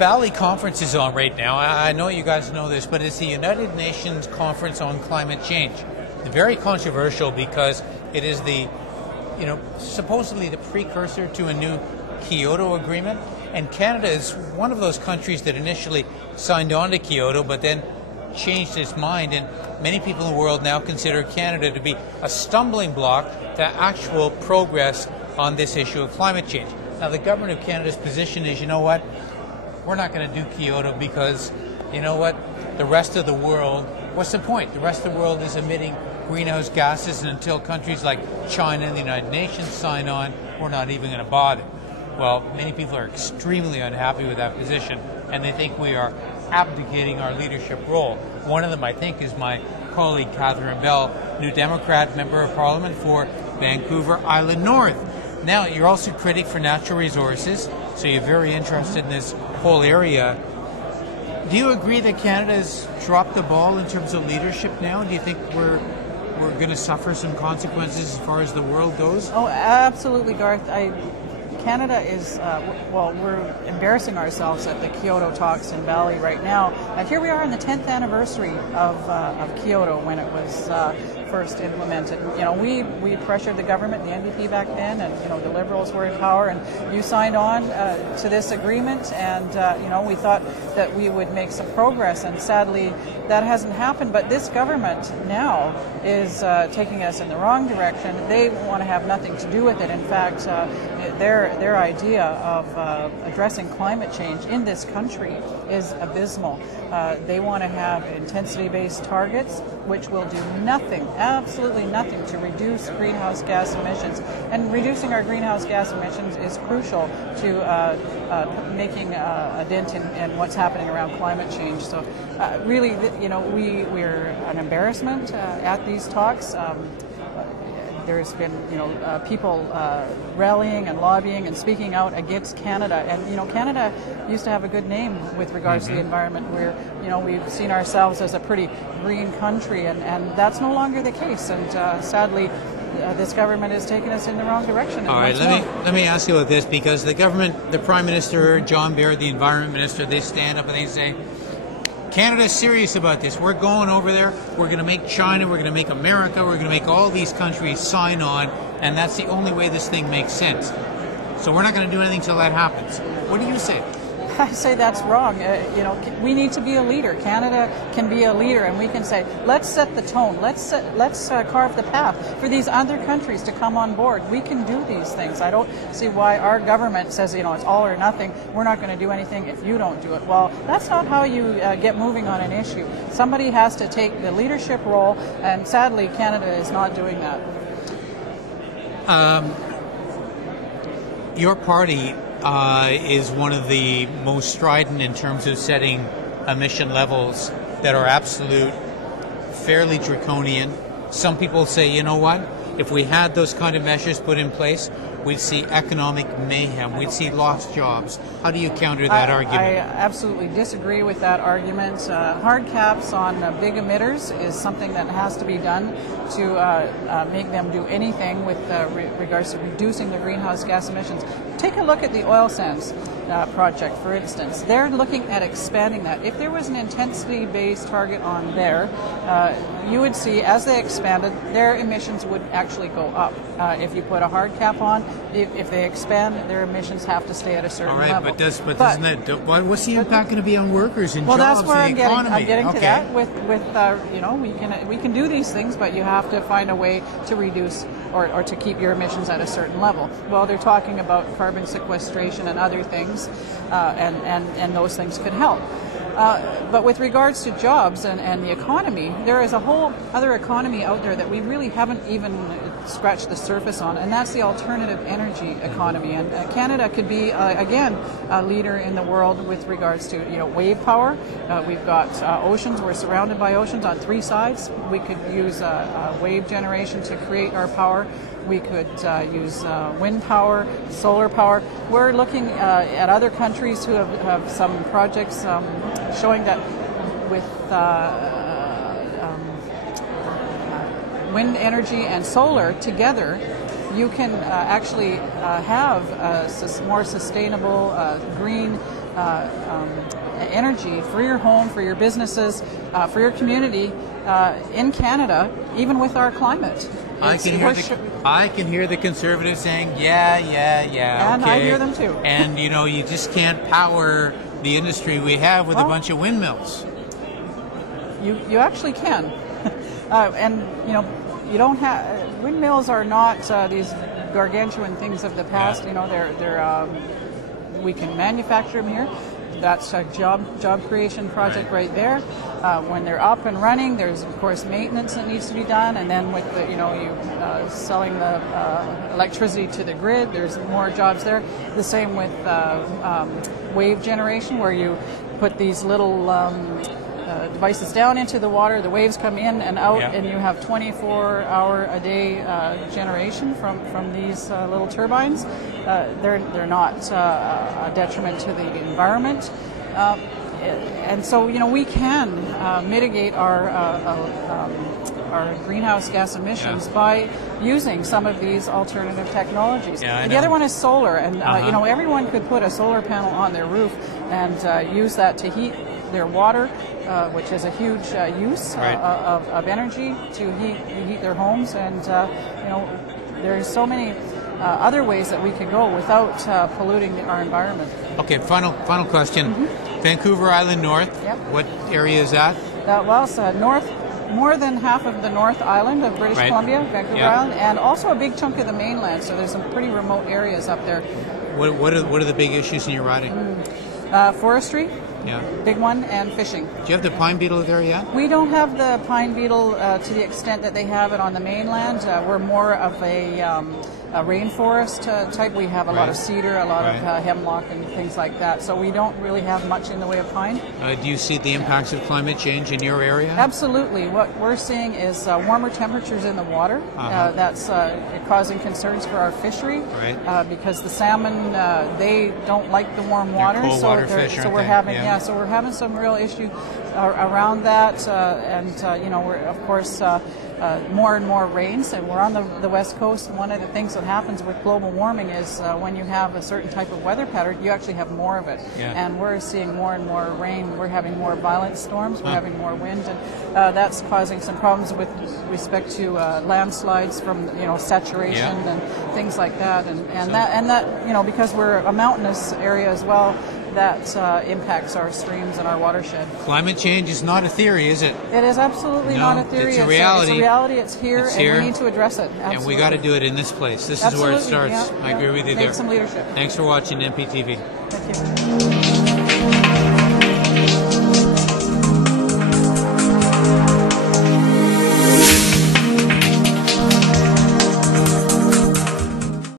Bali conference is on right now. I know you guys know this, but it's the United Nations Conference on Climate Change. Very controversial because it is the, supposedly the precursor to a new Kyoto agreement. And Canada is one of those countries that initially signed on to Kyoto, but then changed its mind. And many people in the world now consider Canada to be a stumbling block to actual progress on this issue of climate change. Now, the government of Canada's position is, we're not going to do Kyoto because, the rest of the world, what's the point? The rest of the world is emitting greenhouse gases, and until countries like China and the United Nations sign on, we're not even going to bother. Well, many people are extremely unhappy with that position, and they think we are abdicating our leadership role. One of them, I think, is my colleague Catherine Bell, New Democrat Member of Parliament for Vancouver Island North. Now, you're also critic for natural resources, so you're very interested in this whole area. Do you agree that Canada's dropped the ball in terms of leadership now? Do you think we're going to suffer some consequences as far as the world goes? Oh, absolutely, Garth. Canada is, we're embarrassing ourselves at the Kyoto talks in Bali right now. And here we are on the 10th anniversary of Kyoto when it was first implemented. We pressured the government, the NDP back then, and the Liberals were in power, and you signed on to this agreement, and we thought that we would make some progress, and sadly that hasn't happened. But this government now is taking us in the wrong direction. They want to have nothing to do with it. In fact, their idea of addressing climate change in this country is abysmal. They want to have intensity-based targets, which will do nothing, absolutely nothing, to reduce greenhouse gas emissions. And reducing our greenhouse gas emissions is crucial to making a dent in what's happening around climate change. So really, we're an embarrassment at these talks. There's been, people rallying and lobbying and speaking out against Canada. And, Canada used to have a good name with regards to the environment, where, we've seen ourselves as a pretty green country, and that's no longer the case. And sadly, this government has taken us in the wrong direction. All right, let me ask you about this, because the government, the Prime Minister, John Baird, the Environment Minister, they stand up and they say, Canada's serious about this. We're going over there. We're going to make China, we're going to make America, we're going to make all these countries sign on, and that's the only way this thing makes sense. So we're not going to do anything until that happens. What do you say? I say that's wrong. We need to be a leader. Canada can be a leader, and we can say, let's set the tone. Let's carve the path for these other countries to come on board. We can do these things. I don't see why our government says, it's all or nothing. We're not going to do anything if you don't do it. Well, that's not how you get moving on an issue. Somebody has to take the leadership role, and sadly, Canada is not doing that. Your party is one of the most strident in terms of setting emission levels that are absolute, fairly draconian. Some people say, if we had those kind of measures put in place, we'd see economic mayhem, we'd see lost jobs. How do you counter that argument? I absolutely disagree with that argument. Hard caps on big emitters is something that has to be done to make them do anything with regards to reducing their greenhouse gas emissions. Take a look at the oil sands project, for instance. They're looking at expanding that. If there was an intensity-based target on there, you would see, as they expanded, their emissions would actually go up. If you put a hard cap on, if they expand, their emissions have to stay at a certain level. But doesn't that? What's the impact going to be on workers and jobs that's where and the economy? I'm getting to that. We can do these things, but you have to find a way to reduce or to keep your emissions at a certain level. Well, they're talking about carbon sequestration and other things, and those things could help. But with regards to jobs and the economy, there is a whole other economy out there that we really haven't even scratched the surface on, and that's the alternative energy economy. And Canada could be, again, a leader in the world with regards to wave power. We've got oceans. We're surrounded by oceans on three sides. We could use wave generation to create our power. We could use wind power, solar power. We're looking at other countries who have some projects showing that with wind energy and solar together, you can actually have a more sustainable, green energy for your home, for your businesses, for your community in Canada, even with our climate. I can hear the Conservatives saying, yeah, and okay. I hear them too. And you just can't power the industry we have with a bunch of windmills. You actually can, and you don't have windmills are not these gargantuan things of the past. They're we can manufacture them here. That's a job creation project right there. When they're up and running, there's of course maintenance that needs to be done, and then with the selling the electricity to the grid, there's more jobs there. The same with wave generation, where you put these little devices down into the water, the waves come in and out, and you have 24-hour-a-day generation from these little turbines. They're not a detriment to the environment. And so, we can mitigate our greenhouse gas emissions by using some of these alternative technologies. The other one is solar, and everyone could put a solar panel on their roof and use that to heat their water, which is a huge use of energy to heat their homes. And there's so many other ways that we could go without polluting our environment. Okay, final question. Vancouver Island North. Yep. What area is that? It's north. More than half of the North Island of British Columbia, Vancouver Island, and also a big chunk of the mainland. So there's some pretty remote areas up there. What are the big issues in your riding? Forestry, big one, and fishing. Do you have the pine beetle there yet? We don't have the pine beetle to the extent that they have it on the mainland. We're more of a rainforest type. We have a lot of cedar, a lot of hemlock and things like that. So we don't really have much in the way of pine. Do you see the impacts of climate change in your area? Absolutely. What we're seeing is warmer temperatures in the water. That's causing concerns for our fishery because the salmon, they don't like the warm water. Cold water fish, so we're having some real issue around that, and we're of course more and more rains, and we're on the west coast. One of the things that happens with global warming is when you have a certain type of weather pattern, you actually have more of it. And we're seeing more and more rain. We're having more violent storms. We're having more wind, and that's causing some problems with respect to landslides from saturation and things like that. And that because we're a mountainous area as well, that impacts our streams and our watershed. Climate change is not a theory, is it? It is absolutely not a theory. It's a reality. It's a reality. It's here, and we need to address it. Absolutely. And we got to do it in this place. This is where it starts. I agree with you there. Take some leadership. Thanks for watching MPTV. Thank you.